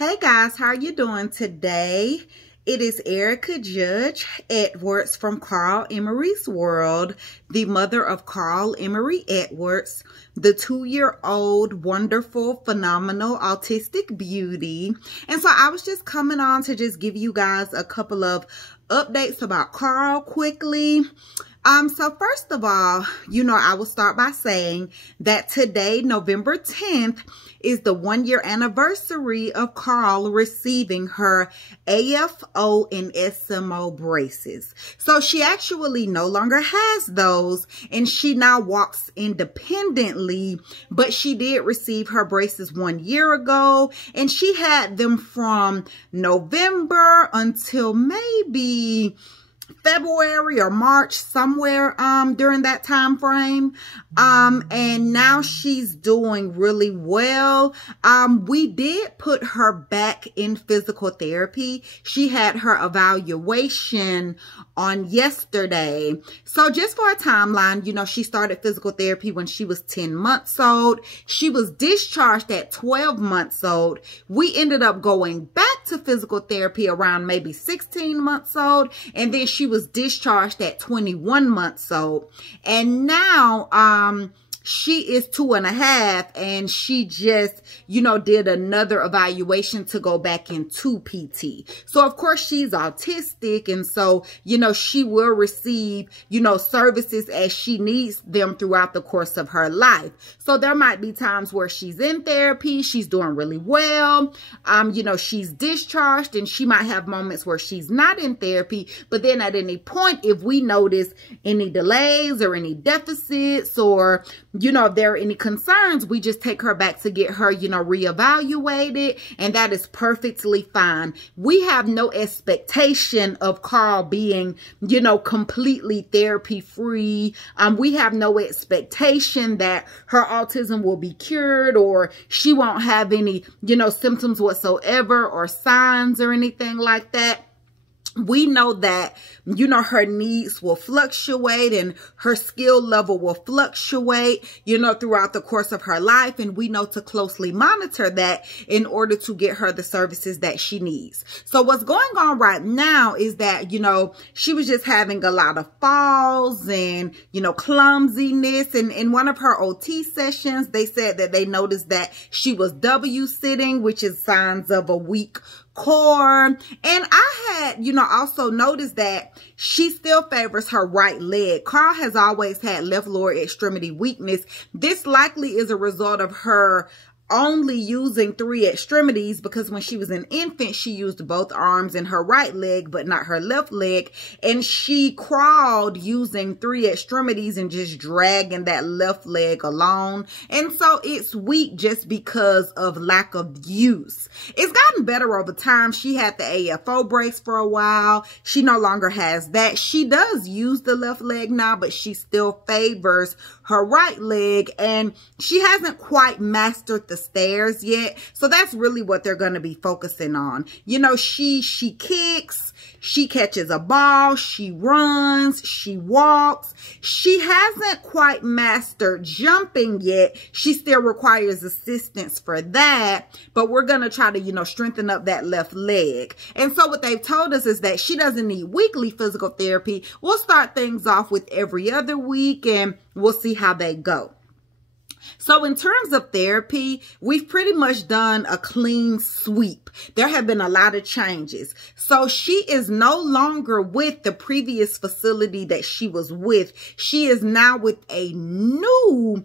Hey guys, how are you doing today? It is Erica Judge Edwards from Carle Emery's World, the mother of Carle Emery Edwards, the 2-year-old wonderful, phenomenal, autistic beauty. And so I was just coming on to just give you guys a couple of updates about Carle quickly. So first of all, I will start by saying that today, November 10th, is the 1-year anniversary of Carle receiving her AFO and SMO braces. So she actually no longer has those, and she now walks independently, but she did receive her braces 1 year ago, and she had them from November until maybe February or March, somewhere during that time frame. And now she's doing really well. We did put her back in physical therapy. She had her evaluation on yesterday. So just for a timeline, she started physical therapy when she was 10 months old. She was discharged at 12 months old. We ended up going back to physical therapy around maybe 16 months old. And then she was discharged at 21 months old. And now, she is 2.5, and she just, did another evaluation to go back into PT. So, of course, she's autistic. And so, she will receive, services as she needs them throughout the course of her life. So there might be times where she's in therapy, she's doing really well. She's discharged, and she might have moments where she's not in therapy. But then at any point, if we notice any delays or any deficits, or if there are any concerns, we just take her back to get her, reevaluated, and that is perfectly fine. We have no expectation of Carle being, completely therapy free. We have no expectation that her autism will be cured, or she won't have any, symptoms whatsoever or signs or anything like that. We know that, her needs will fluctuate and her skill level will fluctuate, throughout the course of her life. And we know to closely monitor that in order to get her the services that she needs. So what's going on right now is that, she was just having a lot of falls and, clumsiness. And in one of her OT sessions, they said that they noticed that she was W sitting, which is signs of a weak core. And I had, also noticed that she still favors her right leg. Carle has always had left lower extremity weakness. This likely is a result of her only using 3 extremities, because when she was an infant, she used both arms and her right leg, but not her left leg. And she crawled using 3 extremities and just dragging that left leg alone. And so it's weak just because of lack of use. It's gotten better over time. She had the AFO brace for a while. She no longer has that. She does use the left leg now, but she still favors her right leg, and she hasn't quite mastered the stairs yet. So that's really what they're going to be focusing on. She kicks, she catches a ball, she runs, she walks. She hasn't quite mastered jumping yet. She still requires assistance for that, but we're going to try to, strengthen up that left leg. And so what they've told us is that she doesn't need weekly physical therapy. We'll start things off with every other week, and we'll see how they go. So in terms of therapy, we've pretty much done a clean sweep. There have been a lot of changes. So she is no longer with the previous facility that she was with. She is now with a new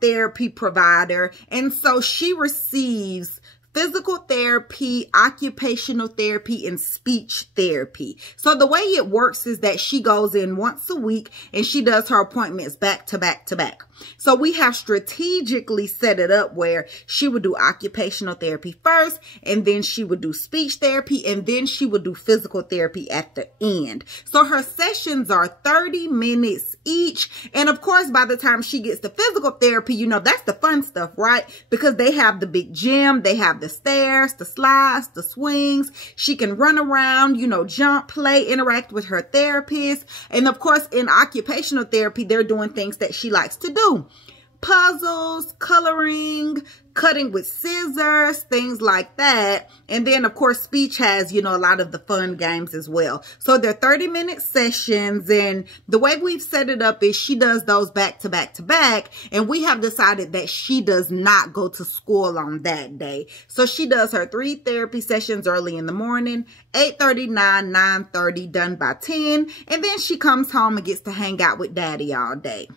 therapy provider. And so she receives physical therapy, occupational therapy, and speech therapy. So the way it works is that she goes in once a week and she does her appointments back to back to back. So we have strategically set it up where she would do occupational therapy first, and then she would do speech therapy, and then she would do physical therapy at the end. So her sessions are 30 minutes each. And of course, by the time she gets to physical therapy, that's the fun stuff, right? Because they have the big gym, they have the stairs, the slides, the swings. She can run around, jump, play, interact with her therapist. And of course, in occupational therapy, they're doing things that she likes to do. puzzles, coloring, cutting with scissors, things like that. And then, of course, speech has, you know, a lot of the fun games as well. So they're 30-minute sessions. And the way we've set it up is she does those back to back to back. And we have decided that she does not go to school on that day. So she does her 3 therapy sessions early in the morning, 8:30, 9, 9:30, done by 10. And then she comes home and gets to hang out with daddy all day.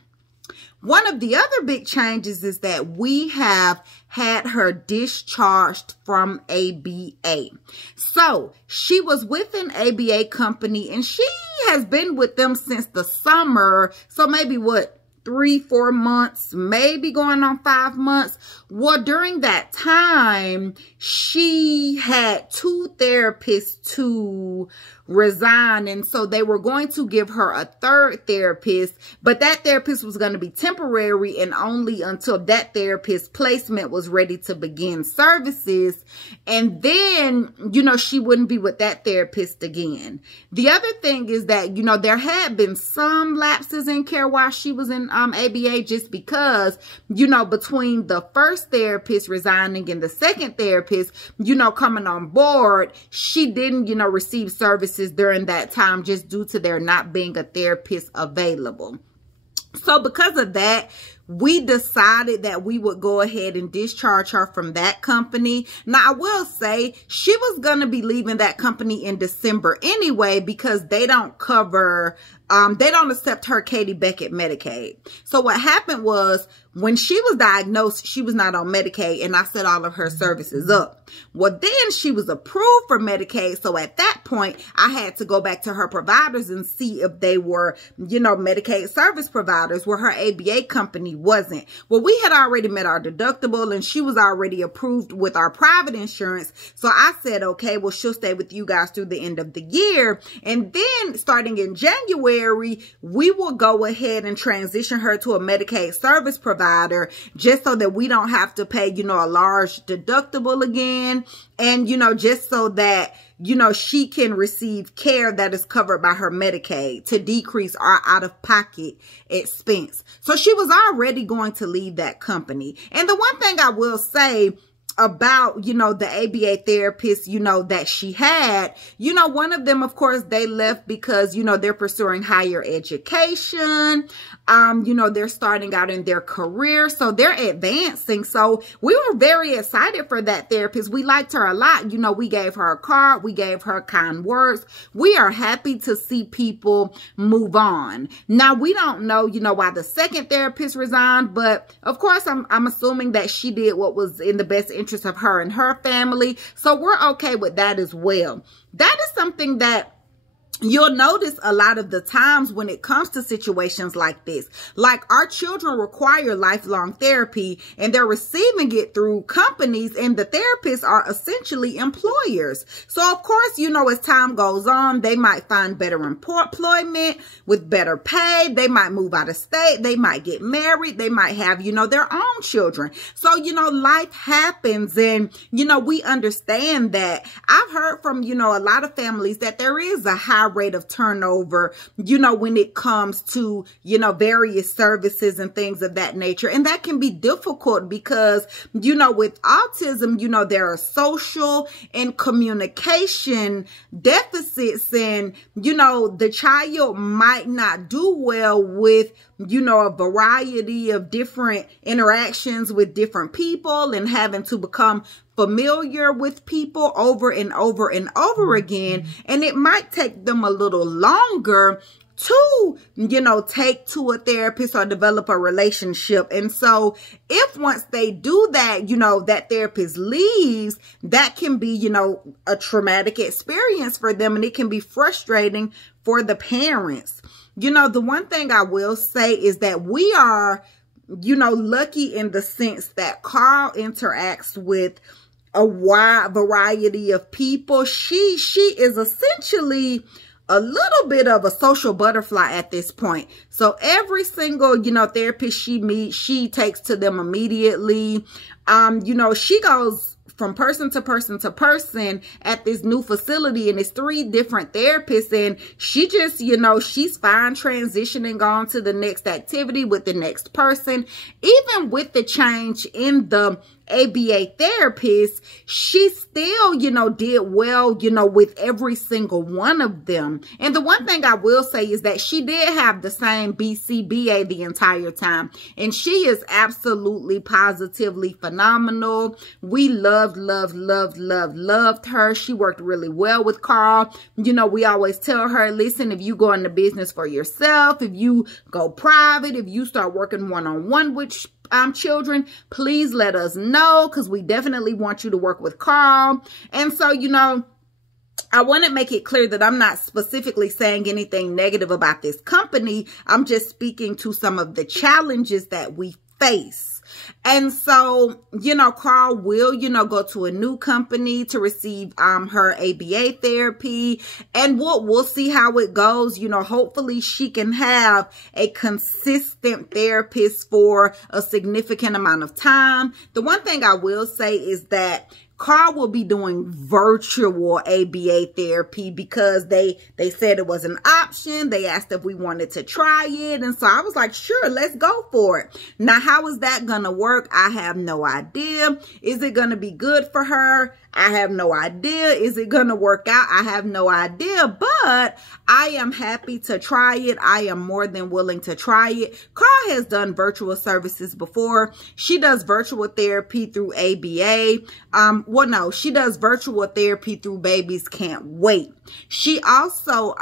One of the other big changes is that we have had her discharged from ABA. So she was with an ABA company and she has been with them since the summer. So maybe what? 3-4 months, maybe going on 5 months. Well, during that time, she had 2 therapists to resign. And so they were going to give her a 3rd therapist, but that therapist was going to be temporary and only until that therapist's placement was ready to begin services. And then, you know, she wouldn't be with that therapist again. The other thing is that, you know, there had been some lapses in care while she was in ABA, just because, you know, between the first therapist resigning and the second therapist, you know, coming on board, she didn't, you know, receive services during that time just due to there not being a therapist available. So because of that, we decided that we would go ahead and discharge her from that company. Now, I will say she was going to be leaving that company in December anyway, because they don't cover, they don't accept her Katie Beckett Medicaid. So what happened was, when she was diagnosed, she was not on Medicaid, and I set all of her services up. Well, then she was approved for Medicaid. So at that point, I had to go back to her providers and see if they were, you know, Medicaid service providers, where her ABA company wasn't. Well, we had already met our deductible and she was already approved with our private insurance. So I said, okay, well, she'll stay with you guys through the end of the year. And then starting in January, we will go ahead and transition her to a Medicaid service provider, just so that we don't have to pay, you know, a large deductible again. And, you know, just so that, you know, she can receive care that is covered by her Medicaid to decrease our out-of-pocket expense. So she was already going to leave that company. And the one thing I will say about, you know, the ABA therapist, you know, that she had, you know, one of them, of course, they left because, you know, they're pursuing higher education. You know, they're starting out in their career, so they're advancing. So we were very excited for that therapist. We liked her a lot. You know, we gave her a card. We gave her kind words. We are happy to see people move on. Now, we don't know, you know, why the second therapist resigned, but of course, I'm assuming that she did what was in the best interest of her and her family. So we're okay with that as well. That is something that you'll notice a lot of the times when it comes to situations like this. Like, our children require lifelong therapy and they're receiving it through companies, and the therapists are essentially employers. So of course, you know, as time goes on, they might find better employment with better pay. They might move out of state. They might get married. They might have, you know, their own children. So, you know, life happens, and, you know, we understand that. I've heard from, you know, a lot of families that there is a high rate of turnover, you know, when it comes to, you know, various services and things of that nature. And that can be difficult because, you know, with autism, you know, there are social and communication deficits, and, you know, the child might not do well with, you know, a variety of different interactions with different people and having to become familiar with people over and over and over again. And it might take them a little longer to, you know, take to a therapist or develop a relationship. And so if once they do that, you know, that therapist leaves, that can be, you know, a traumatic experience for them, and it can be frustrating for the parents. You know, the one thing I will say is that we are, you know, lucky in the sense that Carle interacts with a wide variety of people. She is essentially a little bit of a social butterfly at this point. So every single, you know, therapist she meets, she takes to them immediately. You know, she goes from person to person to person at this new facility, and it's 3 different therapists, and she just, you know, she's fine transitioning on to the next activity with the next person. Even with the change in the ABA therapist, she still, you know, did well, you know, with every single one of them. And the one thing I will say is that she did have the same BCBA the entire time. And she is absolutely positively phenomenal. We loved her. She worked really well with Carle. You know, we always tell her, listen, if you go into business for yourself, if you go private, if you start working one-on-one with children, please let us know, because we definitely want you to work with Carle. And so, you know, I want to make it clear that I'm not specifically saying anything negative about this company. I'm just speaking to some of the challenges that we face. And so, you know, Carle will, you know, go to a new company to receive her ABA therapy, and we'll see how it goes. You know, hopefully she can have a consistent therapist for a significant amount of time. The one thing I will say is that Carle will be doing virtual ABA therapy because they said it was an option. They asked if we wanted to try it. And so I was like, sure, let's go for it. Now, how is that going to work? I have no idea. Is it going to be good for her? I have no idea. Is it going to work out? I have no idea, but I am happy to try it. I am more than willing to try it. Carle has done virtual services before. She does virtual therapy through ABA. Well, no, she does virtual therapy through Babies Can't Wait. She also,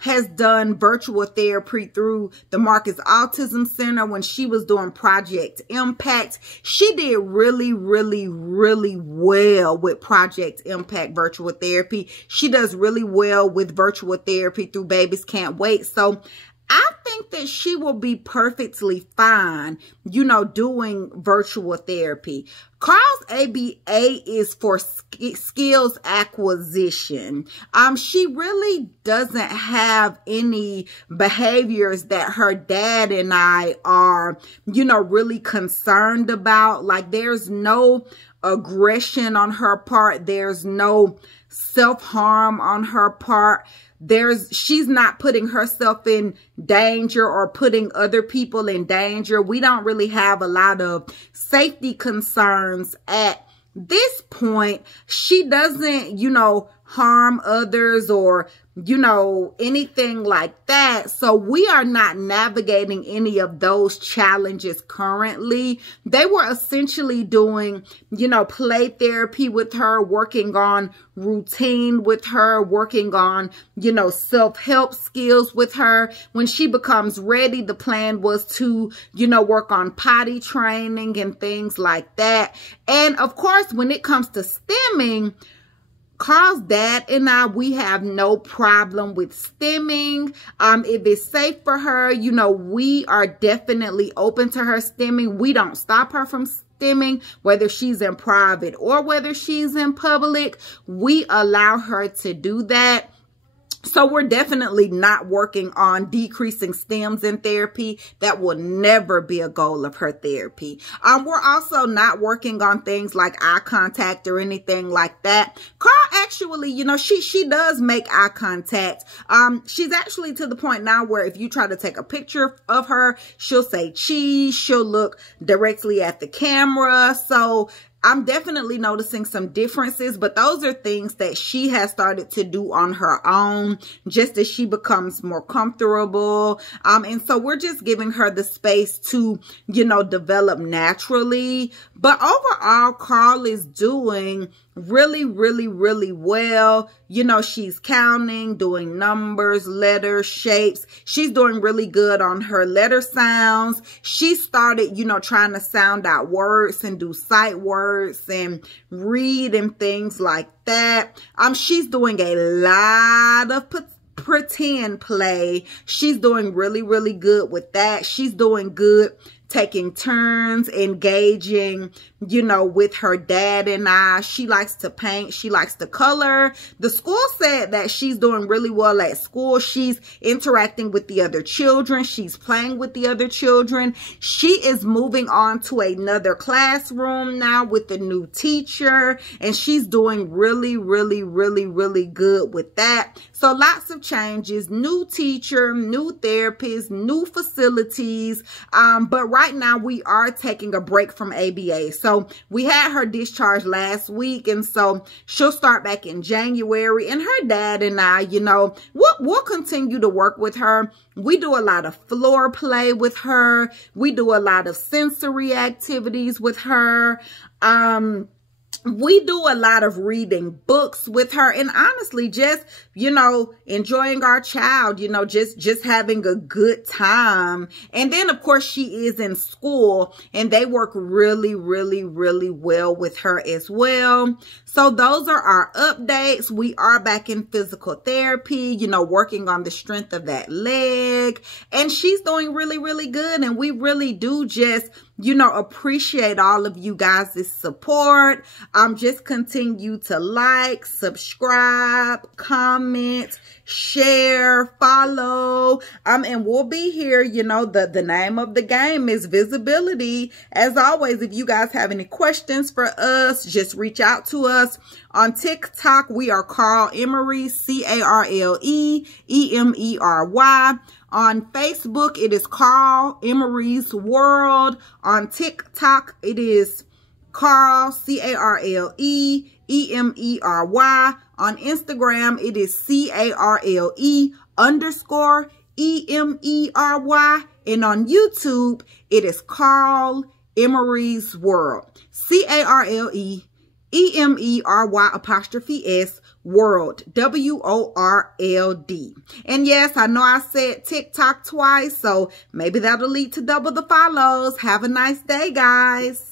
has done virtual therapy through the Marcus Autism Center when she was doing Project Impact. She did really well with Project Impact virtual therapy. She does really well with virtual therapy through Babies Can't Wait. So I think that she will be perfectly fine, you know, doing virtual therapy. Carle's ABA is for skills acquisition. She really doesn't have any behaviors that her dad and I are, you know, really concerned about. Like, there's no aggression on her part. There's no self-harm on her part. She's not putting herself in danger or putting other people in danger. We don't really have a lot of safety concerns at this point. She doesn't, you know, harm others or, you know, anything like that. So we are not navigating any of those challenges currently. They were essentially doing, you know, play therapy with her, working on routine with her, working on, you know, self-help skills with her. When she becomes ready, the plan was to, you know, work on potty training and things like that. And of course, when it comes to stimming, Carle's dad and I, we have no problem with stimming. If it's safe for her, you know, we are definitely open to her stimming. We don't stop her from stimming, whether she's in private or whether she's in public. We allow her to do that. So we're definitely not working on decreasing stims in therapy. That will never be a goal of her therapy. We're also not working on things like eye contact or anything like that. Carle actually, you know, she does make eye contact. She's actually to the point now where if you try to take a picture of her, she'll say cheese. She'll look directly at the camera. So I'm definitely noticing some differences, but those are things that she has started to do on her own, just as she becomes more comfortable. And so we're just giving her the space to, you know, develop naturally. But overall, Carle is doing really well. You know, she's counting, doing numbers, letters, shapes. She's doing really good on her letter sounds. She started, you know, trying to sound out words and do sight words and read and things like that. She's doing a lot of pretend play. She's doing really good with that. She's doing good taking turns, engaging you know, with her dad and I. She likes to paint. She likes to color. The school said that she's doing really well at school. She's interacting with the other children. She's playing with the other children. She is moving on to another classroom now with a new teacher, and she's doing really, really, really, really good with that. So lots of changes, new teacher, new therapist, new facilities. But right now we are taking a break from ABA. So we had her discharge last week, and so she'll start back in January. And her dad and I, you know, we'll continue to work with her. We do a lot of floor play with her. We do a lot of sensory activities with her. We do a lot of reading books with her, and honestly, just, you know, enjoying our child, you know, just having a good time. And then, of course, she is in school, and they work really, really, really well with her as well. So those are our updates. We are back in physical therapy, you know, working on the strength of that leg, and she's doing really, really good. And we really do just, you know, appreciate all of you guys' support. Just continue to like, subscribe, comment, share, follow, and we'll be here. You know, the name of the game is visibility. As always, if you guys have any questions for us, just reach out to us. On TikTok, we are Carle Emery, C-A-R-L-E-E-M-E-R-Y. On Facebook, it is Carle Emery's World. On TikTok, it is Carle, C-A-R-L-E-E-M-E-R-Y. On Instagram, it is CARLE_EMERY. And on YouTube, it is Carle Emery's World. CARLE_EMERY World, WORLD. And yes, I know I said TikTok twice, so maybe that'll lead to double the follows. Have a nice day, guys.